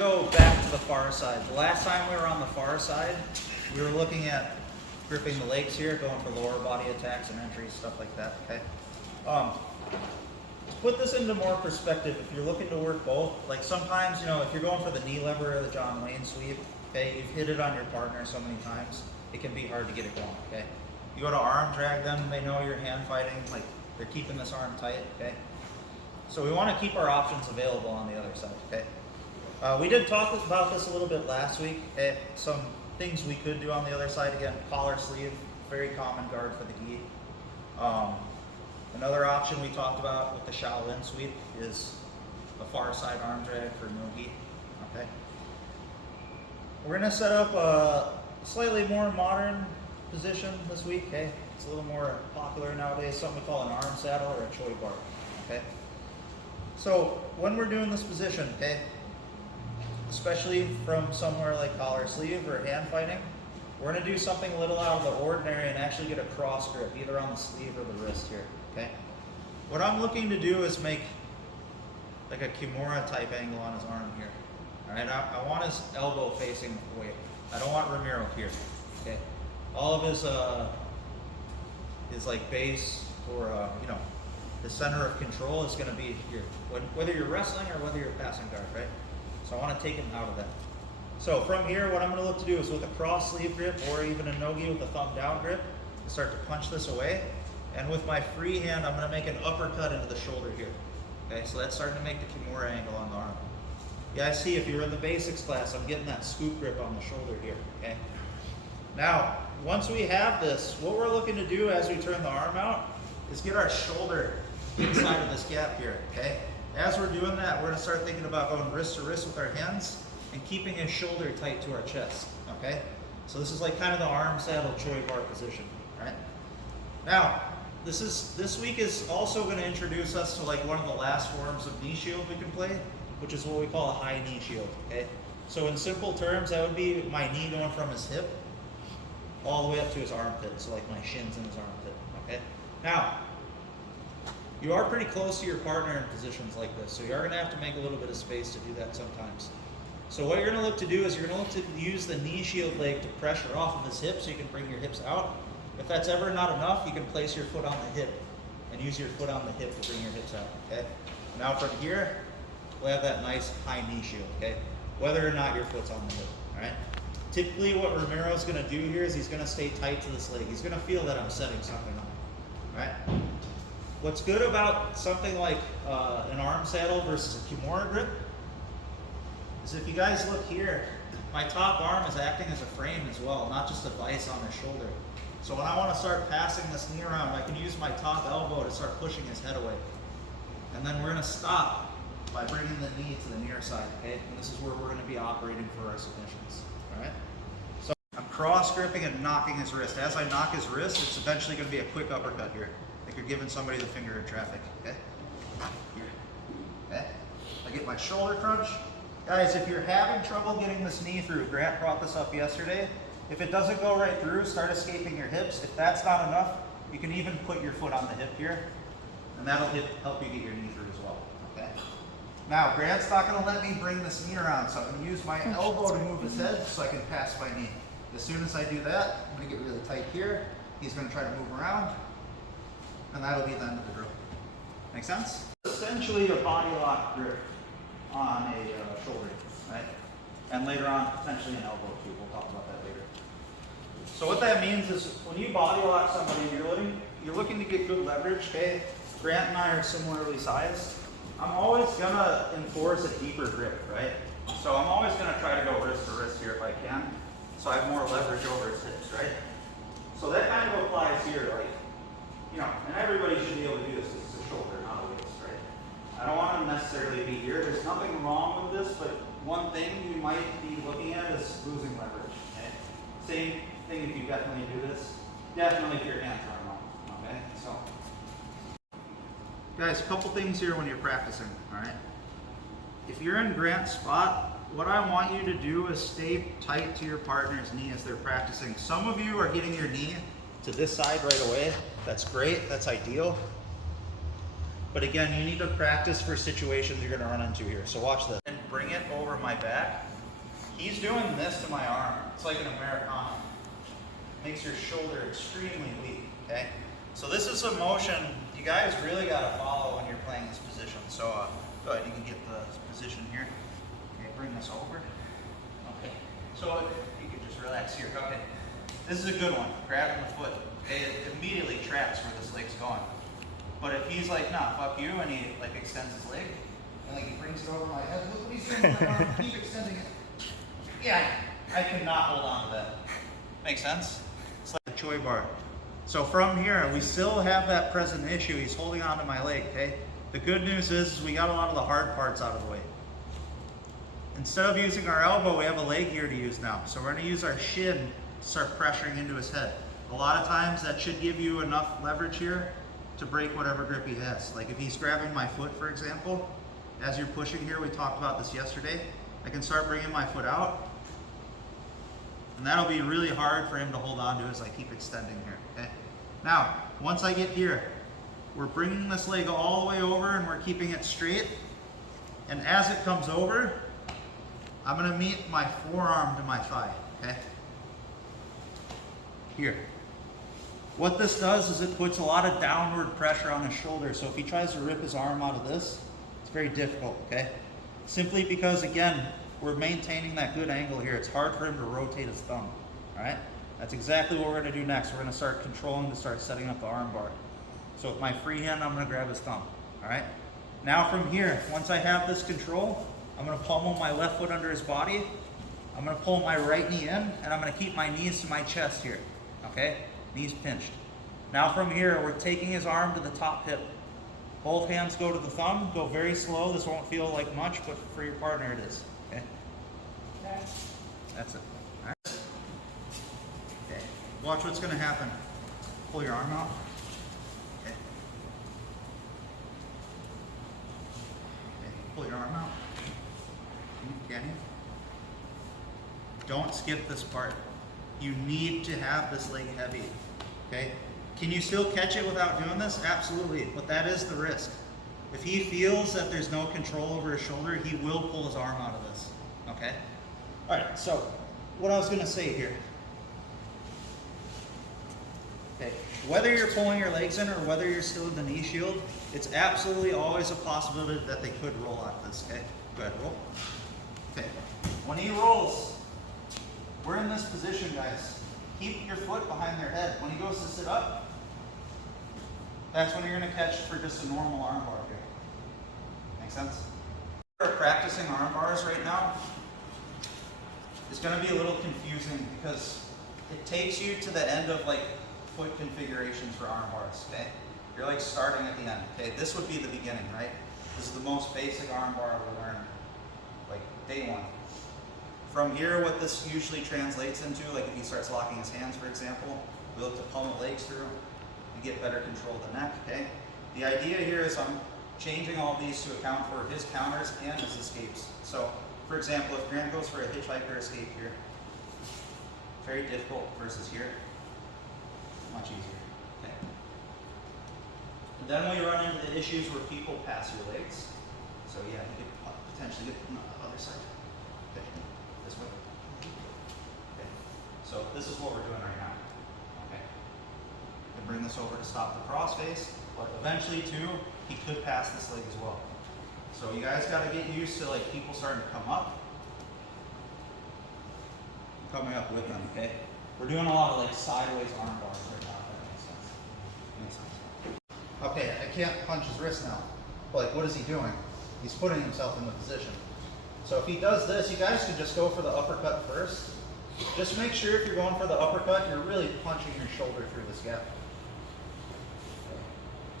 Go back to the far side. The last time we were on the far side, we were looking at gripping the legs here, going for lower body attacks and entries, stuff like that, okay? To put this into more perspective, if you're looking to work both, like sometimes, you know, if you're going for the knee lever or the John Wayne sweep, okay, you've hit it on your partner so many times, it can be hard to get it going, okay? You go to arm drag them, they know you're hand fighting, like they're keeping this arm tight, okay? So we want to keep our options available on the other side, okay? We did talk about this a little bit last week, okay? Some things we could do on the other side. Again, collar sleeve, very common guard for the gi. Another option we talked about with the Shaolin sweep is a far side arm drag for no gi, okay? We're gonna set up a slightly more modern position this week, okay? It's a little more popular nowadays, something we call an arm saddle or a Choi Bar, okay? So when we're doing this position, okay, especially from somewhere like collar sleeve or hand fighting, we're gonna do something a little out of the ordinary and actually get a cross grip, either on the sleeve or the wrist here, okay? What I'm looking to do is make like a Kimura type angle on his arm here, all right? I want his elbow facing away. I don't want Ramiro here, okay? All of his like base or, you know, the center of control is gonna be here, whether you're wrestling or whether you're passing guard, right? So I want to take him out of that. So from here, what I'm going to look to do is with a cross sleeve grip or even a no-gi with a thumb down grip, start to punch this away. And with my free hand, I'm going to make an uppercut into the shoulder here. Okay, so that's starting to make the Kimura angle on the arm. Yeah, I see if you're in the basics class, I'm getting that scoop grip on the shoulder here, okay? Now, once we have this, what we're looking to do as we turn the arm out is get our shoulder inside of this gap here, okay? As we're doing that, we're gonna start thinking about going wrist to wrist with our hands and keeping his shoulder tight to our chest, okay? So this is like kind of the arm saddle Choi Bar position, right? Now, this week is also gonna introduce us to like one of the last forms of knee shield we can play, which is what we call a high knee shield, okay? So in simple terms, that would be my knee going from his hip all the way up to his armpit, so like my shins in his armpit, okay? Now, you are pretty close to your partner in positions like this, so you are going to have to make a little bit of space to do that sometimes. So what you're going to look to do is you're going to look to use the knee shield leg to pressure off of his hip so you can bring your hips out. If that's ever not enough, you can place your foot on the hip and use your foot on the hip to bring your hips out, okay? Now from here, we'll have that nice high knee shield, okay? Whether or not your foot's on the hip, all right? Typically what Ramiro's going to do here is he's going to stay tight to this leg. He's going to feel that I'm setting something up, all right? What's good about something like an arm saddle versus a Kimura grip is if you guys look here, my top arm is acting as a frame as well, not just a vise on his shoulder. So when I want to start passing this knee around, I can use my top elbow to start pushing his head away. And then we're going to stop by bringing the knee to the near side, okay? And this is where we're going to be operating for our submissions, all right? So I'm cross gripping and knocking his wrist. As I knock his wrist, it's eventually going to be a quick uppercut here. Like you're giving somebody the finger in traffic, okay? Here, okay? I get my shoulder crunch. Guys, if you're having trouble getting this knee through, Grant brought this up yesterday. If it doesn't go right through, start escaping your hips. If that's not enough, you can even put your foot on the hip here, and that'll help you get your knee through as well, okay? Now, Grant's not gonna let me bring this knee around, so I'm gonna use my elbow to move his head so I can pass my knee. As soon as I do that, I'm gonna get really tight here. He's gonna try to move around, and that'll be the end of the drill. Make sense? Essentially a body lock grip on a shoulder, right? And later on, potentially an elbow too. We'll talk about that later. So what that means is when you body lock somebody and you're looking to get good leverage, okay? Grant and I are similarly sized. I'm always gonna enforce a deeper grip, right? So I'm always gonna try to go wrist to wrist here if I can, so I have more leverage over his hips, right? So that kind of applies here, like, you know, and everybody should be able to do this because it's a shoulder, not a waist, right? I don't want to necessarily be here. There's nothing wrong with this, but one thing you might be looking at is losing leverage, okay? Same thing if you definitely do this. Definitely if your hands are on, okay? So, guys, a couple things here when you're practicing, all right? If you're in Grant's spot, what I want you to do is stay tight to your partner's knee as they're practicing. Some of you are getting your knee to this side right away. That's great, that's ideal. But again, you need to practice for situations you're gonna run into here. So watch this. And bring it over my back. He's doing this to my arm. It's like an Americana. Makes your shoulder extremely weak, okay? So this is a motion you guys really gotta follow when you're playing this position. So go ahead, you can get the position here. Okay, bring this over. Okay, so you can just relax here. Okay, this is a good one. Grabbing the foot. Okay, it immediately tracks where this leg's going. But if he's like, nah, fuck you, and he like extends his leg, and like he brings it over my head, look what he's doing with my arm, keep extending it. Yeah, I cannot hold on to that. Makes sense? It's like a Choi Bar. So from here, we still have that present issue. He's holding on to my leg, okay? The good news is we got a lot of the hard parts out of the way. Instead of using our elbow, we have a leg here to use now. So we're gonna use our shin to start pressuring into his head. A lot of times that should give you enough leverage here to break whatever grip he has. Like if he's grabbing my foot, for example, as you're pushing here, we talked about this yesterday, I can start bringing my foot out, and that'll be really hard for him to hold on to as I keep extending here, okay? Now, once I get here, we're bringing this leg all the way over and we're keeping it straight, and as it comes over, I'm gonna meet my forearm to my thigh, okay? Here. What this does is it puts a lot of downward pressure on his shoulder, so if he tries to rip his arm out of this, it's very difficult, okay? Simply because, again, we're maintaining that good angle here. It's hard for him to rotate his thumb, all right? That's exactly what we're gonna do next. We're gonna start controlling to start setting up the arm bar. So with my free hand, I'm gonna grab his thumb, all right? Now from here, once I have this control, I'm gonna pummel my left foot under his body. I'm gonna pull my right knee in, and I'm gonna keep my knees to my chest here, okay? Knees pinched. Now from here, we're taking his arm to the top hip. Both hands go to the thumb, go very slow. This won't feel like much, but for your partner it is, okay? That's it, all right? Okay, watch what's gonna happen. Pull your arm out. Okay. Okay, pull your arm out. Can you? Don't skip this part. You need to have this leg heavy, okay? Can you still catch it without doing this? Absolutely, but that is the risk. If he feels that there's no control over his shoulder, he will pull his arm out of this, okay? All right, so what I was gonna say here. Okay, whether you're pulling your legs in or whether you're still in the knee shield, it's absolutely always a possibility that they could roll out of this, okay? Go ahead, roll. Okay, when he rolls, we're in this position, guys. Keep your foot behind their head. When he goes to sit up, that's when you're gonna catch for just a normal arm bar here. Make sense? We're practicing arm bars right now. It's gonna be a little confusing because it takes you to the end of like foot configurations for arm bars, okay? You're like starting at the end, okay? This would be the beginning, right? This is the most basic arm bar we'll learn, like day one. From here, what this usually translates into, like if he starts locking his hands, for example, we look to pummel legs through and get better control of the neck, okay? The idea here is I'm changing all these to account for his counters and his escapes. So, for example, if Grant goes for a hitchhiker escape here, very difficult versus here, much easier, okay? And then we run into the issues where people pass your legs. So yeah, you could potentially get from the other side. Okay. This way. Okay. So this is what we're doing right now. Okay. And bring this over to stop the cross face, but eventually too, he could pass this leg as well. So you guys got to get used to like people starting to come up, coming up with them. Okay. We're doing a lot of like sideways arm bars right now. If that makes sense. Makes sense. Okay, I can't punch his wrist now. But like, what is he doing? He's putting himself in the position. So if he does this, you guys can just go for the uppercut first. Just make sure if you're going for the uppercut, you're really punching your shoulder through this gap.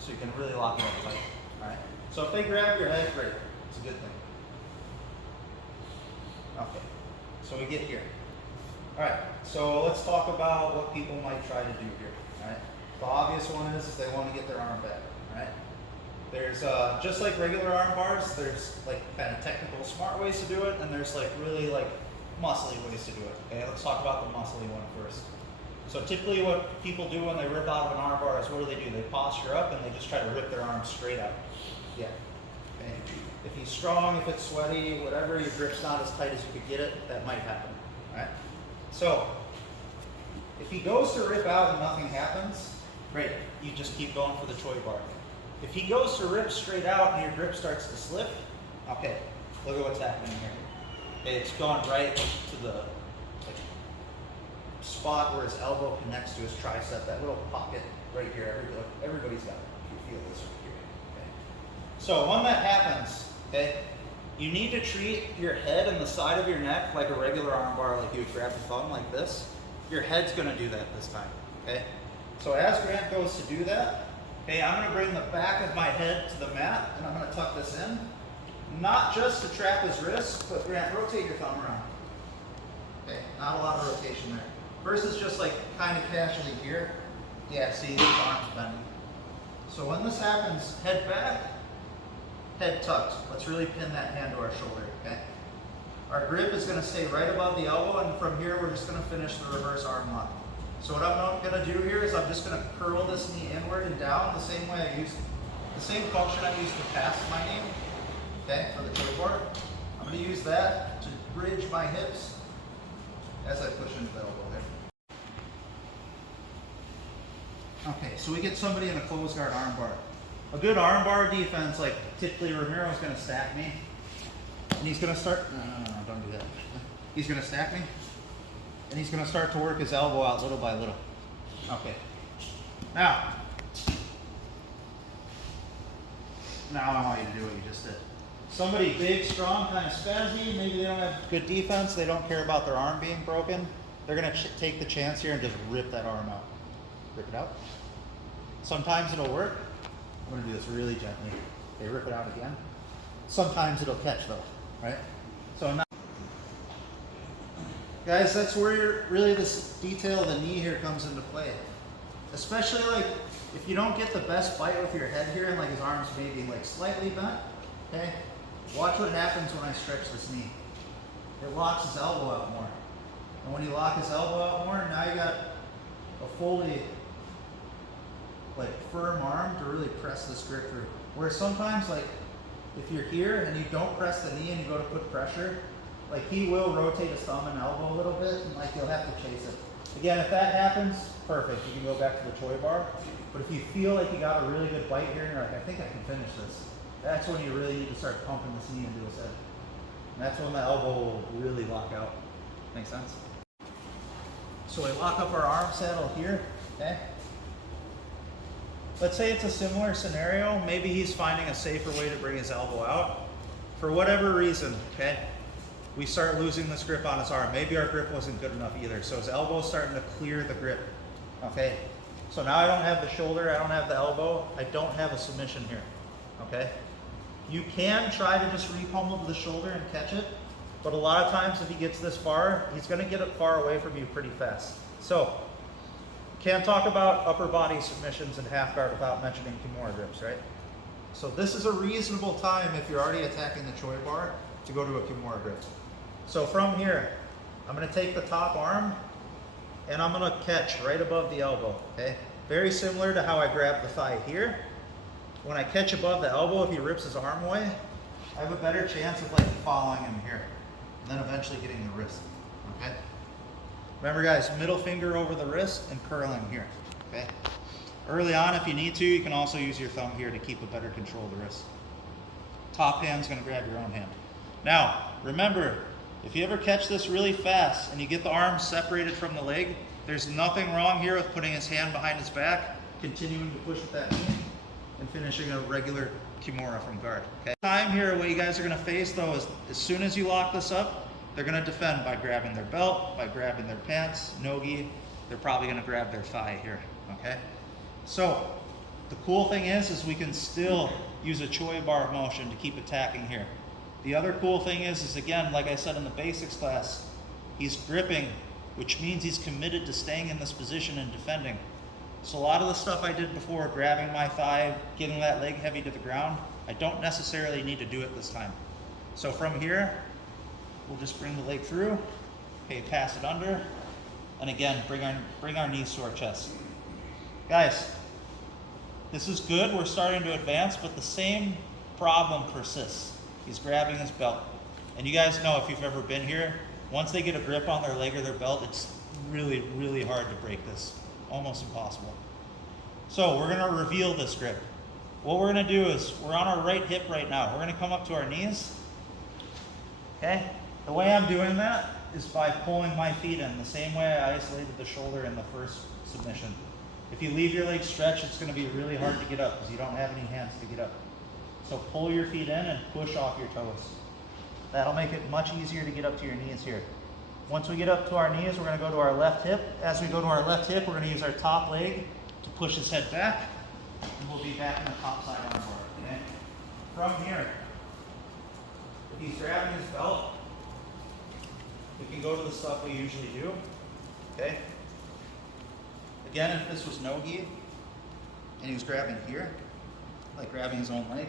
So you can really lock it up tight. Alright? So if they grab your head, great. It's a good thing. Okay. So we get here. Alright, so let's talk about what people might try to do here. Alright? The obvious one is they want to get their arm back. Alright? There's, just like regular arm bars, there's like kind of technical smart ways to do it, and there's like really like muscly ways to do it. Okay, let's talk about the muscly one first. So typically what people do when they rip out of an armbar is what do? They posture up and they just try to rip their arms straight out. Yeah. Okay. If he's strong, if it's sweaty, whatever, your grip's not as tight as you could get it, that might happen. All right? So if he goes to rip out and nothing happens, great. You just keep going for the Choi Bar. If he goes to rip straight out and your grip starts to slip, okay, look at what's happening here. Okay, it's gone right to the spot where his elbow connects to his tricep, that little pocket right here. Everybody's got it. You feel this right here. Okay. So when that happens, okay, you need to treat your head and the side of your neck like a regular armbar, like you would grab the thumb like this. Your head's going to do that this time. Okay. So as Grant goes to do that, okay, I'm going to bring the back of my head to the mat and I'm going to tuck this in, not just to trap his wrist, but Grant, rotate your thumb around. Okay, not a lot of rotation there. Versus just like kind of casually here. Yeah, see, the arm's bending. So when this happens, head back, head tucked. Let's really pin that hand to our shoulder, okay? Our grip is gonna stay right above the elbow, and from here, we're just gonna finish the reverse arm lock. So what I'm gonna do here is I'm just gonna curl this knee inward and down the same way I used, the same function I used to pass my knee, okay, for the Choi Bar. I'm gonna use that to bridge my hips as I push into the elbow there. Okay, so we get somebody in a closed guard armbar. A good armbar defense, like typically Ramiro's gonna stack me. And he's gonna start, no, don't do that. He's gonna stack me. And he's gonna start to work his elbow out little by little. Okay. Now I want you to do what you just did. Somebody big, strong, kind of spazzy, maybe they don't have good defense, they don't care about their arm being broken. They're gonna take the chance here and just rip that arm out. Rip it out. Sometimes it'll work. I'm gonna do this really gently. Okay, rip it out again. Sometimes it'll catch though, right? So now, guys, that's where really this detail of the knee here comes into play. Especially like if you don't get the best bite with your head here and like his arms maybe like slightly bent, okay? Watch what happens when I stretch this knee. It locks his elbow out more. And when you lock his elbow out more, now you got a fully like firm arm to really press this grip through. Where sometimes like if you're here and you don't press the knee and you go to put pressure, like he will rotate his thumb and elbow a little bit and like you'll have to chase it. Again, if that happens, perfect. You can go back to the Choi Bar. But if you feel like you got a really good bite here and you're like, I think I can finish this, that's when you really need to start pumping this knee into his head. And that's when the elbow will really lock out. Make sense? So we lock up our arm saddle here, okay? Let's say it's a similar scenario. Maybe he's finding a safer way to bring his elbow out. For whatever reason, okay? We start losing this grip on his arm. Maybe our grip wasn't good enough either. So his elbow's starting to clear the grip, okay? So now I don't have the shoulder, I don't have the elbow, I don't have a submission here, okay? You can try to just re-pummel the shoulder and catch it, but a lot of times if he gets this far, he's gonna get it far away from you pretty fast. So, can't talk about upper body submissions and half guard without mentioning Kimura grips, right? So this is a reasonable time if you're already attacking the Choi Bar to go to a Kimura grip. So from here, I'm gonna take the top arm and I'm gonna catch right above the elbow, okay? Very similar to how I grab the thigh here. When I catch above the elbow, if he rips his arm away, I have a better chance of like following him here and then eventually getting the wrist, okay? Remember guys, middle finger over the wrist and curling here, okay? Early on, if you need to, you can also use your thumb here to keep a better control of the wrist. Top hand's gonna grab your own hand. Now, remember, if you ever catch this really fast and you get the arm separated from the leg, there's nothing wrong here with putting his hand behind his back, continuing to push with that knee, and finishing a regular Kimura from guard, okay? Time here, what you guys are gonna face though is, as soon as you lock this up, they're gonna defend by grabbing their belt, by grabbing their pants, nogi. They're probably gonna grab their thigh here, okay? So, the cool thing is we can still use a Choi Bar motion to keep attacking here. The other cool thing is again, like I said in the basics class, he's gripping, which means he's committed to staying in this position and defending. So a lot of the stuff I did before, grabbing my thigh, getting that leg heavy to the ground, I don't necessarily need to do it this time. So from here, we'll just bring the leg through, okay, pass it under, And again, bring our knees to our chest. Guys, this is good. We're starting to advance, but the same problem persists. He's grabbing his belt. And you guys know, if you've ever been here, once they get a grip on their leg or their belt, it's really, really hard to break this. Almost impossible. So we're gonna reveal this grip. What we're gonna do is, we're on our right hip right now. We're gonna come up to our knees. Okay? The way I'm doing that is by pulling my feet in, the same way I isolated the shoulder in the first submission. If you leave your legs stretched, it's gonna be really hard to get up because you don't have any hands to get up. So pull your feet in and push off your toes. That'll make it much easier to get up to your knees here. Once we get up to our knees, we're gonna go to our left hip. As we go to our left hip, we're gonna use our top leg to push his head back, and we'll be back in the top side armbar. Okay? From here, if he's grabbing his belt, we can go to the stuff we usually do. Okay? Again, if this was no-gi, and he was grabbing here, like grabbing his own leg,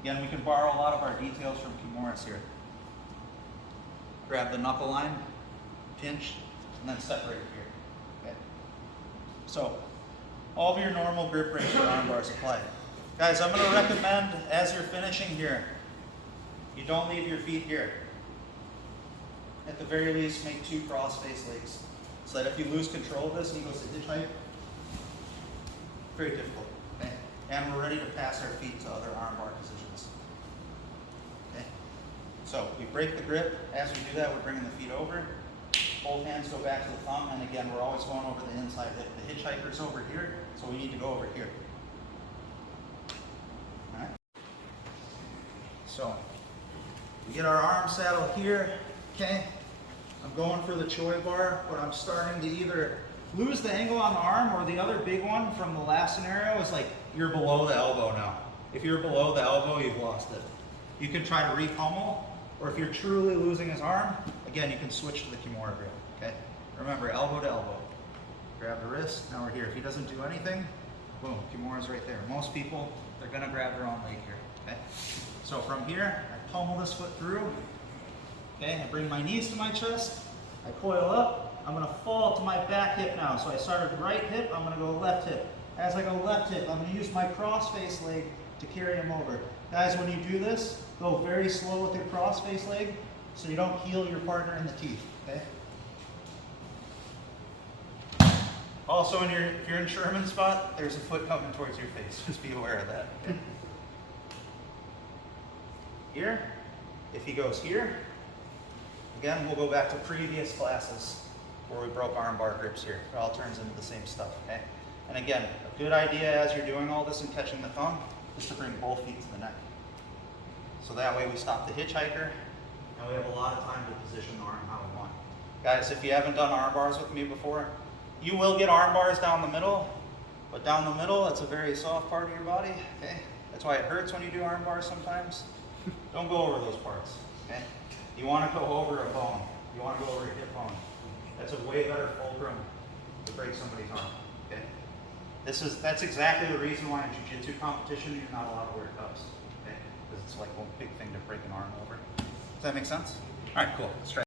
again, we can borrow a lot of our details from Kimura's here. Grab the knuckle line, pinch, and then separate it here. Okay? So, all of your normal grip rates for arm bars apply. Guys, I'm going to recommend, as you're finishing here, you don't leave your feet here. At the very least, make 2 cross-face legs. So that if you lose control of this and he goes to hitchhike, very difficult. Okay? And we're ready to pass our feet to other armbar positions. Okay? So we break the grip. As we do that, we're bringing the feet over. Both hands go back to the thumb, and again, we're always going over the inside hip. The hitchhiker's over here, so we need to go over here. All right? So we get our arm saddle here. Okay? I'm going for the Choi Bar, but I'm starting to either lose the angle on the arm, or the other big one from the last scenario is like you're below the elbow now. If you're below the elbow, you've lost it. You can try to re-pummel, or if you're truly losing his arm, again, you can switch to the Kimura grip. Okay? Remember, elbow to elbow. Grab the wrist, now we're here. If he doesn't do anything, boom, Kimura's right there. Most people, they're gonna grab their own leg here. Okay? So from here, I pummel this foot through. Okay, I bring my knees to my chest, I coil up, I'm gonna fall to my back hip now. So I started right hip, I'm gonna go left hip. As I go left hip, I'm gonna use my cross-face leg to carry him over. Guys, when you do this, go very slow with your cross-face leg so you don't heel your partner in the teeth, okay? Also, if you're in Sherman spot, there's a foot coming towards your face. Just be aware of that, okay? Here, if he goes here, again, we'll go back to previous classes where we broke armbar grips here. It all turns into the same stuff, okay? And again, a good idea as you're doing all this and catching the thumb is to bring both feet to the neck. So that way we stop the hitchhiker, and we have a lot of time to position the arm how we want. Guys, if you haven't done arm bars with me before, you will get arm bars down the middle, but down the middle, it's a very soft part of your body, okay? That's why it hurts when you do arm bars sometimes. Don't go over those parts, okay? You want to go over a bone. You want to go over a hip bone. That's a way better fulcrum to break somebody's arm, okay? That's exactly the reason why in jiu-jitsu competition you're not allowed to wear cuffs, okay? Because it's like one big thing to break an arm over. Does that make sense? All right, cool. Let's try.